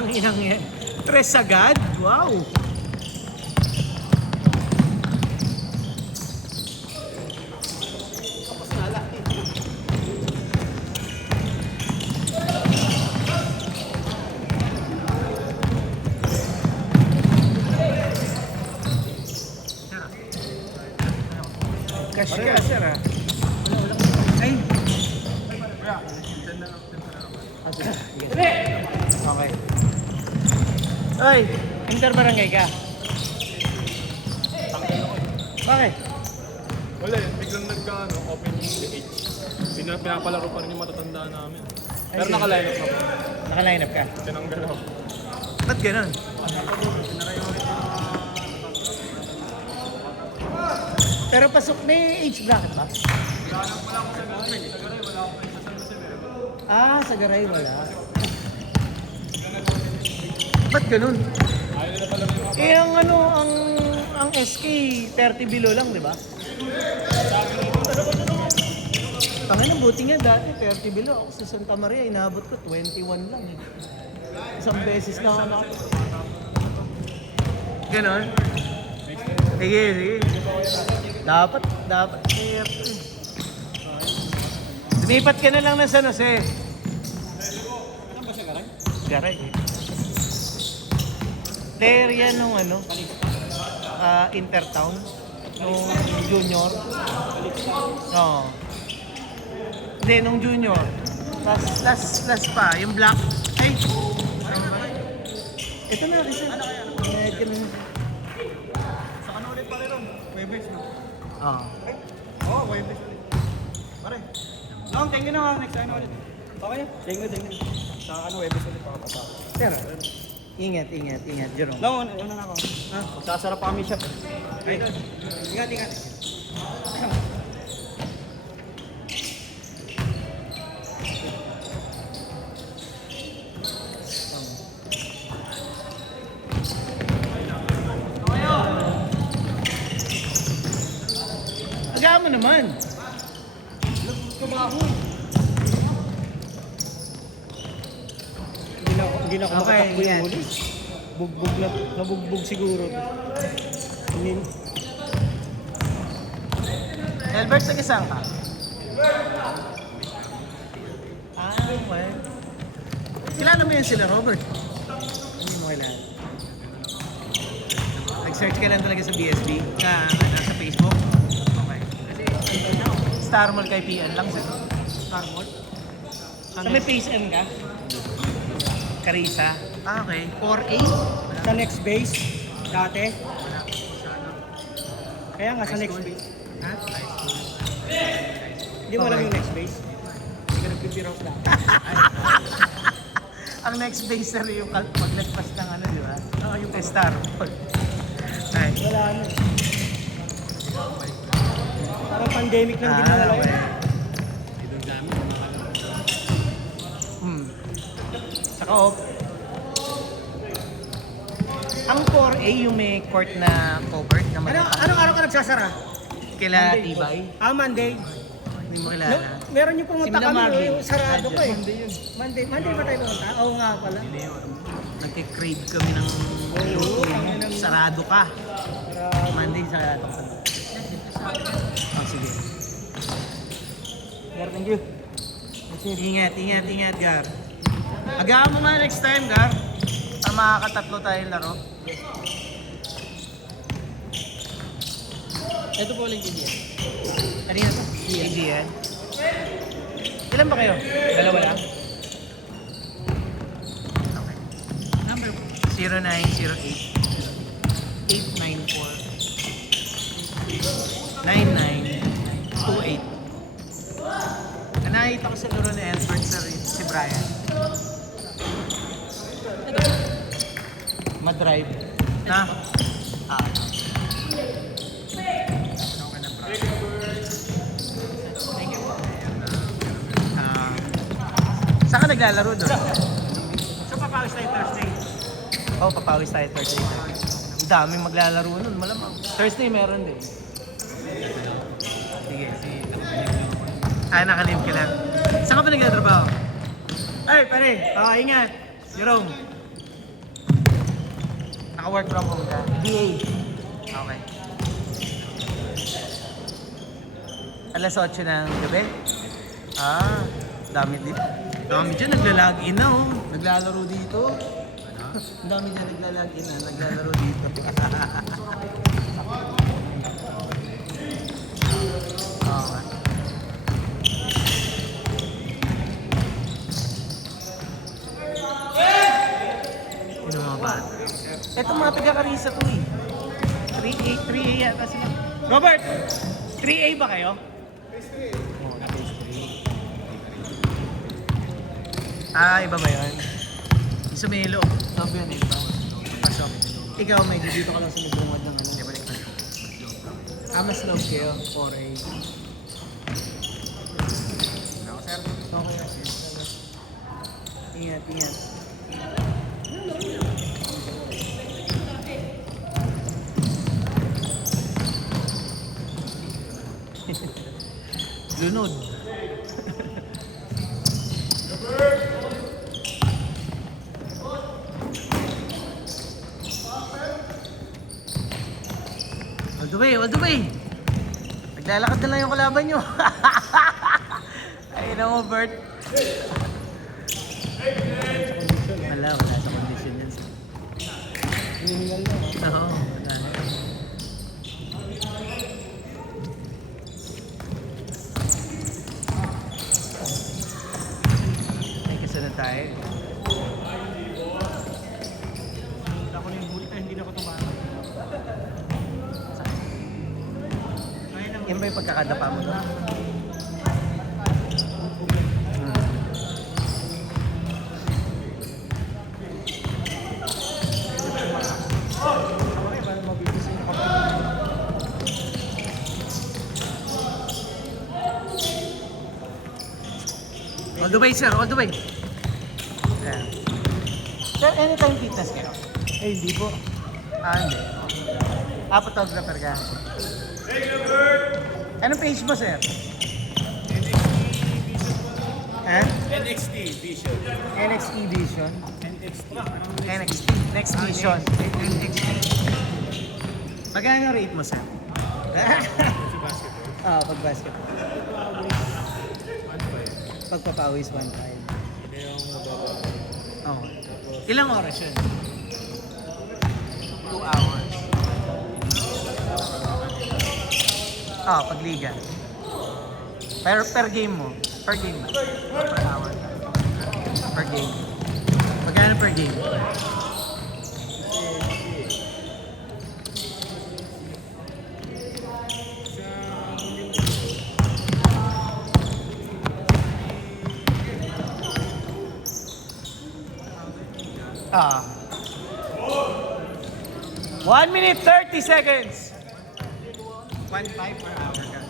Putang inang yan. Tres agad? Wow! Cash ka, sir ah. Ay! Okay. Ay! Inter-barangay ka? Bakit? Wala yun, biglang open the age. Pinapalaro pa rin yung matatanda namin. Pero Ay, naka-line up na po. Naka-line up ka? Tinanggal ako. Ba't ganun? Pero pasok, may age bracket ba? Ah, sa Garay wala. Ba't ganun? Eh, ang ano, ang SK, 30 below lang, di ba? Tangin, buti nga dati, 30 below. Ako sa Santa Maria, inaabot ko, 21 lang eh. Isang beses na ako nakapit. Ganon? Sige, sige. Dapat 30. Lumipat ka na lang ng San Jose. Saan ba siya, Garay? Garay eh. Player yan nung ano, Intertown, nung junior. Oo. Hindi, nung junior. Last pa, yung black. Ay! Ito na, kasi. Sa ano ulit pare ron? Webes na. Oo. Oo, Webes ulit. Pare. Long, thank you na. Next time ulit. Okay na? Thank you. Sa ano, Webes ulit ako papasok. Pero, ingat, Jerome. Long, una na ako. Magsasarap pa kami siya. Ay. Ingat. Agaan mo naman. Kumaho. Hindi na ako Okay, makatakbo yung yan. huli. Nabugbog siguro. Elbert, sa kisang ka? Well. Kilala mo yan sila, Robert? Hindi mo kilala. Nag-search ka lang talaga sa BSB? Sa Facebook? Okay. Star Mall kay PN lang sa Star Mall? Sa may PSN ka? Carissa? Ah, okay. 4A? Sa next base, dati. Kaya nga sa next base. Ha? Hindi mo alam yung next base. Hindi ka nagpipiraw sa dati. Ang next base na rin yung maglagpas ng ano, di ba? Oo, yung Star Mall. Ay. Wala ano. Parang pandemic lang din nawala yun. Saka ang 4A yung may court na covered na Anong araw ka nagsasara? Kila Tibay? Monday. Hindi mo kilala. Meron yung pumunta Si Mina kami, Marvin. yung sarado ko eh. Monday ba tayo pumunta? Oo nga pala. Nagkikrave kami ng sarado ka. Monday sarado ka. Oh, sige. Thank you. Ingat, Gar. Agaan mo nga next time, Gar. Para makakatatlo tayong laro. Ito po lang GBN. Kanina to? EGN. Ilan ba kayo? Dalawa lang? Okay. Number 0908 894 9928. Nakita ko sa laro ni Edward si Brian. Madrive. Na? Ah. Saan ka naglalaro doon? So papawis tayo Thursday. Oo, papawis tayo Thursday. Ang daming maglalaro nun, malamang. Thursday meron din. Sige. Nakalive ka lang. Saan ka pa nagtatrabaho? Ay, pare, ingat. Jerome. Naka-work from home ka? DA. Okay. Alas 8 ng gabi? Ah, dami din. Dami dyan, nagla-login na oh. Naglalaro dito. Ang dami dyan nagla-login na, naglalaro dito. Okay. Yun ang mga bata. Ito mga taga-Karisa to eh. 3A yata sila. Robert! 3A ba kayo? Oh, phase 3. Ah, iba ba yun? Sa Melo. Sabi yan eh. Pasok. Ikaw, may dito ka lang sa Midrumad ng ano. Hindi, balik na. Ah, mas low kayo. 4A. Ako, sir. Okay. Ingat, ingat. Lunod. All the way. Naglalakad na lang yung kalaban nyo. Ayun na mo, Bert. Wala sa condition yan. Oo, wala. Ay, kasunod tayo. Ako na yung huli. Hindi na ako tumama. Yan ba yung pagkakadapa mo doon? All the way, sir. All the way. Ayan. Sir, anytime fitness kayo? Eh, hindi po. Ah, hindi. Ah, photographer ka. Anong page mo, sir? NXT Vision. NXT Vision. NXT. Next Vision. NXT. Magkano rate mo, sir? Ah, pag basketball. Pagpapawis 1.5. Oh. Ilang oras yun? 2 hours. Ah, pagliga. Per game mo? Per game ba? O per hour? Per game. Magkano per game? Ah. 1 minute 30 seconds. 1.5 per hour ka.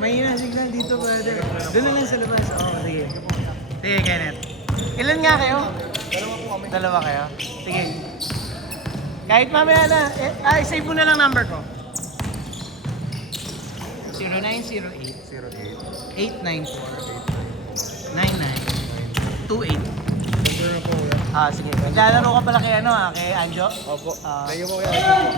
Mahina signal dito, brother. Doon na lang sa labas. Oo, sige. Sige, Kenneth. Ilan nga kayo? Dalawa po kami. Dalawa kayo? Sige. Kahit mamaya na. Save mo na lang number ko. 0908 894 9928. Sure na po yan. Ah, sige. Naglalaro ka pala kay ano kay Anjo? Opo. Ah. Thank you po yan. Ito po.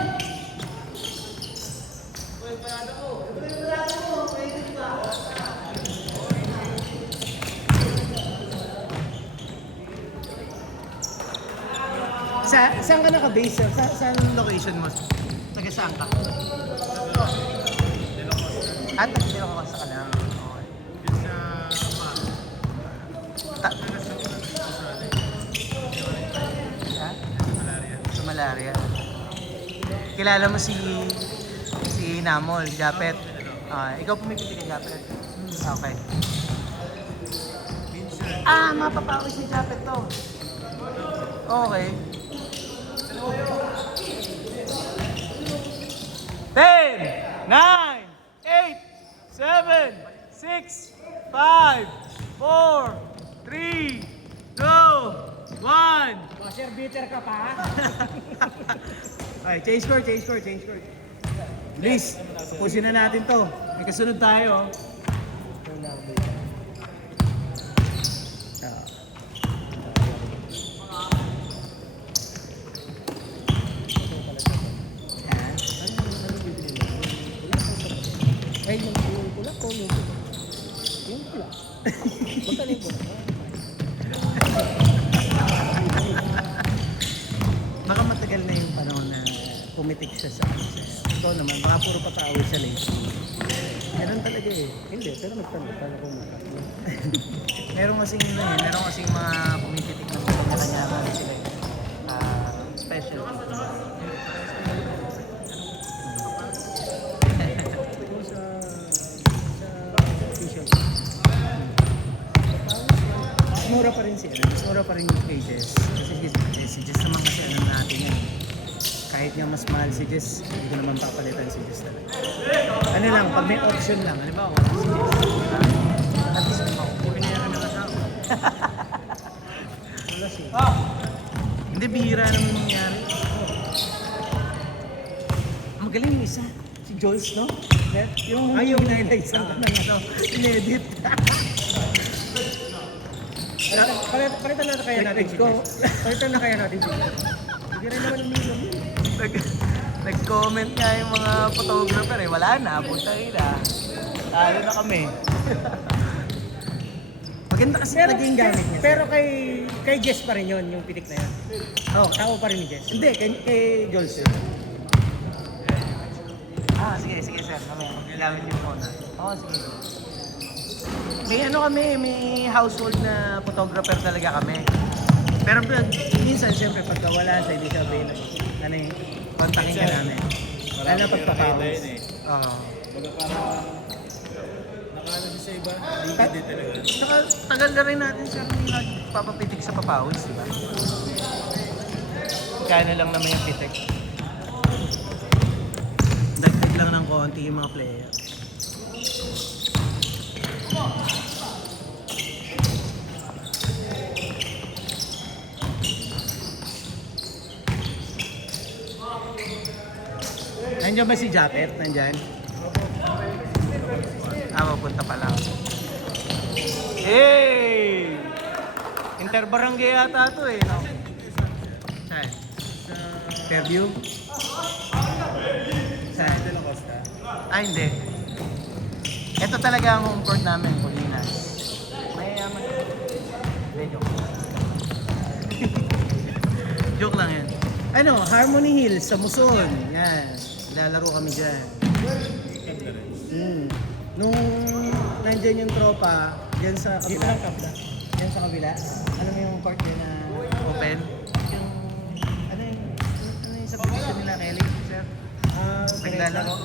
Saan ka naka-base, sir? Saan location mo? Taga saan ka? Ah, taga ko sa kanang. Okay. Sa Malaria. Kilala mo si Namol, Japet. Ikaw pumipili kay Japet. Okay. Ah, mapapawis ni Japet to. Okay. 10, 9, 8, 7, 6, 5, 4, 3, 2, 1. Washer beater ka pa? Okay, change score. Bilis, tapusin na natin to. May kasunod tayo. pumitik siya sa access. Ito naman, baka puro patawid sa late. Meron talaga eh. Hindi, pero nagtanong. Paano kung makakita? Meron kasing ano eh, meron kasing mga pumititik ng kanya-kanya ano sila eh. Special. Ito sa official. Mas mura pa rin siya. Mas mura pa rin yung pages. Kasi si Jess naman kasi ano natin yan. Kahit nga mas mahal si Jess, hindi ko naman papalitan si Jess talaga. Ano lang, pag may option lang, ano ba, wala si Jess. At least may pinayaran na lang ako. Wala siya. Hindi, bihira naman nangyari. Magaling yung isa. Si Jules, no? Yung highlights ng ano, inedit. Palitan na kaya natin si Jess. Palitan na kaya natin si Jess. Hindi rin naman uminom yun. Nag-comment nga yung mga photographer eh. Wala na, punta na. Talo na kami. Maganda kasi naging gamit niya. Pero kay Jess pa rin yun, yung pitik na yun. Oo, tao pa rin ni Jess. Hindi, kay Jules yun. Sige sir. Kami, magagamit yung phone. Sige. May ano kami, may household na photographer talaga kami. Pero minsan, siyempre, pagka wala siya, hindi siya available. Ano yung kontakin ka namin. Lalo na pagpapawas. Oo. Baga parang nakano siya sa iba, hindi talaga. Saka tagal na rin natin sir yung nagpapapitik sa papawis, di ba? Kano lang naman yung pitik. Dagdag lang ng konti yung mga player. Nandiyan ba si Japet? Nandyan? Mapunta pa lang. Hey! Interbarangay yata ito eh, no? Saan? Fairview? Saan? De La Costa. Hindi. Ito talaga ang home court namin, Colinas. Mayayaman. Hindi, joke. Joke lang yan. Ano, Harmony Hills sa Muson. Yan. Lalaro kami dyan. Nung nandyan yung tropa, dyan sa kabila. Dyan sa kabila. Ano yung court din na open? Yung, ano yung subdivision nila, Kelly, sir? Naglalaro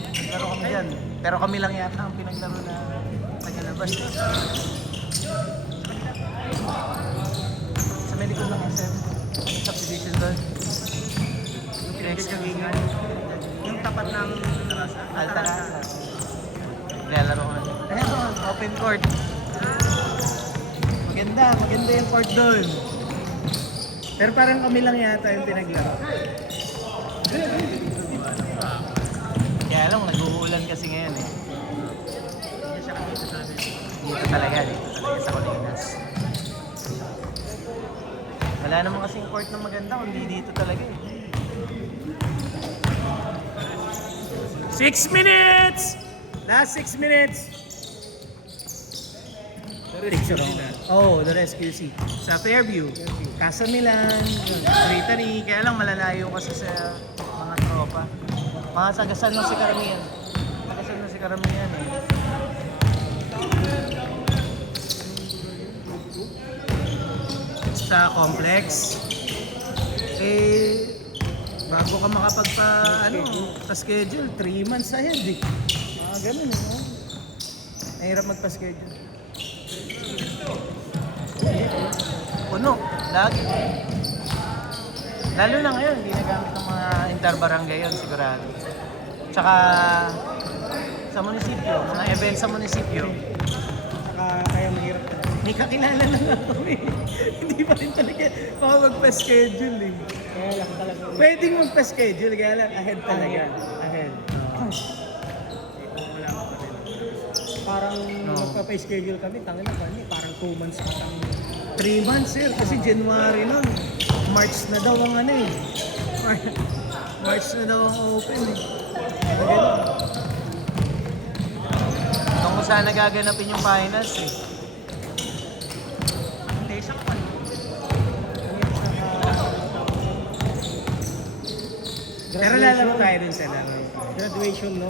kami dyan. Pero kami lang yata ang pinaglaro na tagalabas. Sa medical lang, sir. Yung subdivision doon. Next yung yung tapat ng Altarasa. Naglalaro kami. Ayun, open court. Maganda yung court doon. Pero parang kami lang yata yung pinaglaro. Kaya lang, nag-uulan kasi ngayon eh. Dito talaga sa Colinas. Wala naman kasing court na maganda, kundi dito talaga eh. 6 minutes! Last 6 minutes! Picture oh, the rescue seat. Sa Fairview. Casa Milan, Tritari, kaya lang malalayo kasi sa mga tropa. Mga sagasan mo si Karamihan. Sagasan mo si Karamihan eh. Sa complex, bago ka pa-schedule, 3 months ahead eh. Ganun eh, no? Mahirap magpa-schedule. Puno, lagi. Lalo na ngayon, hindi nagamit ng mga interbarangay yun, sigurado. Tsaka sa munisipyo, mga event sa munisipyo. Kaya mahirap talaga. Hindi kakilala na lang kami. Hindi pa rin talaga magpa-schedule eh. Kaya lang talaga. Pwedeng magpa-schedule, kaya lang ahead talaga. Ahead. Parang magpapa-schedule kami, tangin na kami, parang 2 months pa kami. 3 months sir, kasi January nun. March na daw ang ano eh. March na daw ang open eh. Kung saan nagaganapin yung finals eh. Hindi siya Pero lalaro tayo dun sa laro. Graduation, no?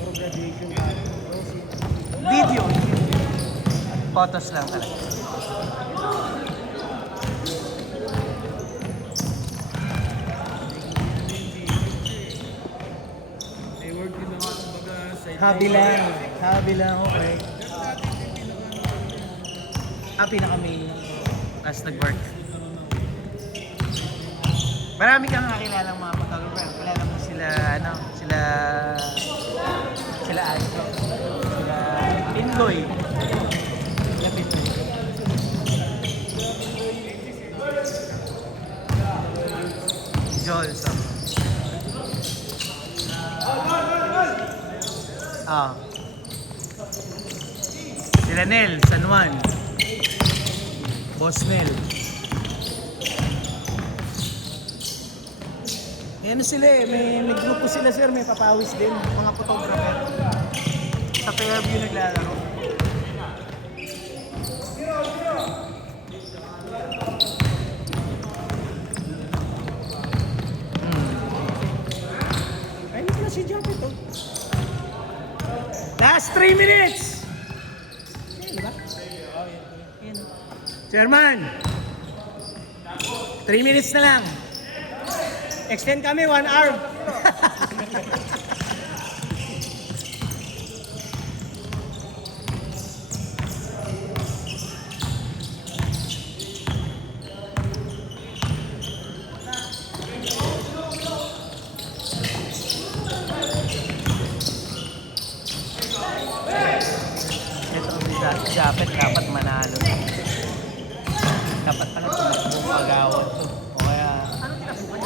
Or graduation. Video. Photos lang talaga. May word din naman kumbaga sa Hobby lang, okay. Pinaka-main. Tapos nag-work. Marami kang kakilalang mga photographer. Kilala mo sila, sila Aiko, sila Pinloy. Sila Pinloy. Jolson. Sila Nel, San Juan. Boss Nel. Ano sila eh, may grupo sila sir, may papawis din. Mga photographer. Sa Fairview naglalaro. Ay, hindi na si Jump ito. Last 3 minutes! Diba? Chairman! 3 minutes na lang. Extend kami 1 hour. Ito, dapat manalo. Dapat pala tumakbo pag-awat to. O kaya,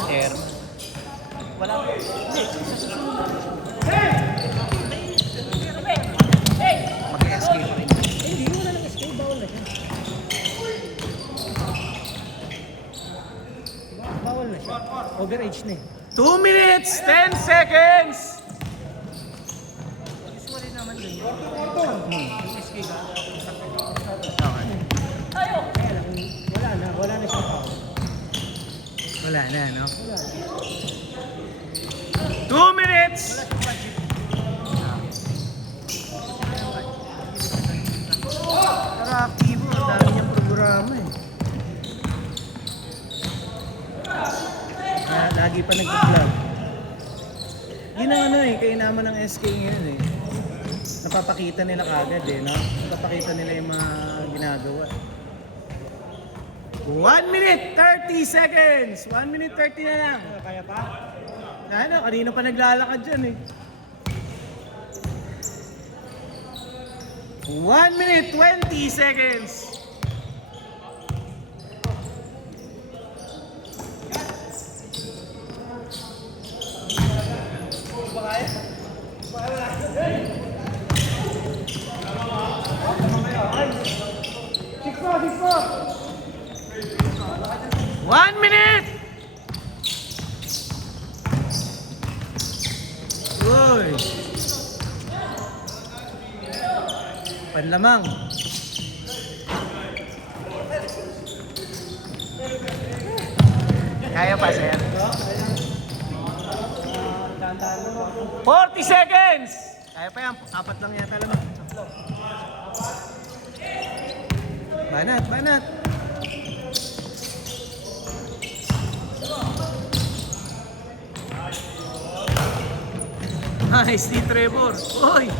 chair. Wala. Hindi. Mag-escape rin. Hindi, wala nang escape. Bawal na siya. Bawal na siya. Overage na eh. 2 minutes, 10 seconds! Wala na siya foul. Wala na, no? 2 minutes! Pero aktibo, ang dami niyang programa eh. Lagi pa nag-vlog. Yun ang ano eh, kainaman ng SK ngayon eh. Napapakita nila kagad eh, no? Napapakita nila yung mga ginagawa. 1 minute 30 seconds! 1 minute 30 na lang. Kaya pa? Ano, kanina pa naglalakad dyan eh. 1 minute 20 seconds! One minute! Uy! Panlamang. Kaya pa, sir? 40 seconds! Kaya pa yan, 4 lang yata lamang. Banat, banat. Nice, ni Trevor. Uy!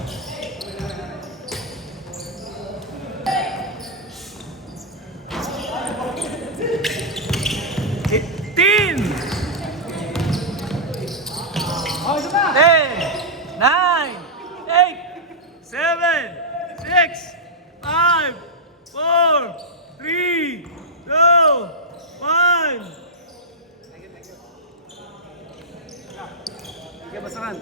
Ten, 9, 8, 7, 6, 5, 4, 3, 2, 1. Sige, basahan.